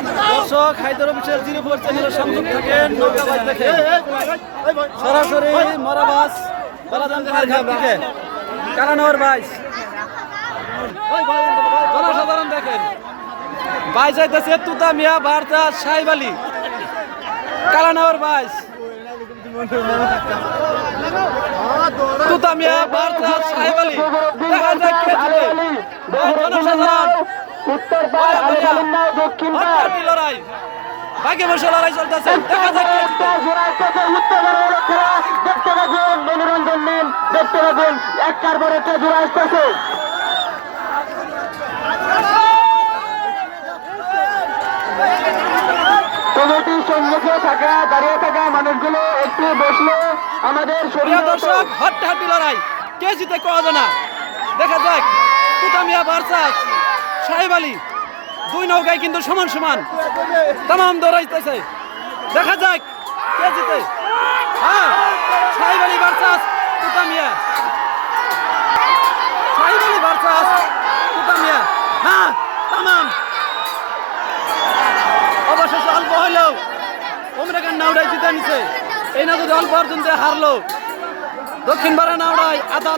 দর্শক হায়দার অফিসের 04 চ্যানেলের সংযোগ থাকেন নৌকাবাজ দেখেন সরাসরি মরাবাস বালাজান ঘাট থেকে কালানগর বাইশ জনসাধারণ দেখেন বাইশ যাইতেছে তুতা মিয়া বারতা সাহেব আলী কালানগর বাইশ তুতা মিয়া বারতা সাহেব আলী দেখা যাক কে জিতে জনসাধারণ উত্তর পাড় আলহামদুলিল্লাহ দক্ষিণ পাড় লড়াই ভাগ্য বসে লড়াই চলতেছে দেখা যাক কে জিতে দেখতে থাকুন মনোরঞ্জন নেন দেখতে থাকুন একটার পর একটা জোড়া আসতেছে কমিটির সম্মুখে থাকা দাঁড়িয়ে থাকা মানুষগুলো একটু বসলে আমাদের প্রিয় দর্শক হাড্ডাহাড্ডি লড়াই কে জিতে কোয়া যায় না দেখা যাক তুতামিয়া ভার্সাস সাহেব আলী দুই নৌকায় কিন্তু সমান সমান তামাম দৌড়াইতেছে দেখা যাক কে জিতে হ্যাঁ সাহেব আলী ভার্সাস তুতামিয়া সাহেব আলী ভার্সাস তুতামিয়া হ্যাঁ তামাম অবশেষে অল্প হইলেও ওমরাগান নাওড়াই জিতে নিছে এই না যদি অল্প অর্জন দিয়ে হারলো দক্ষিণ পাড়া নাওড়াই আধা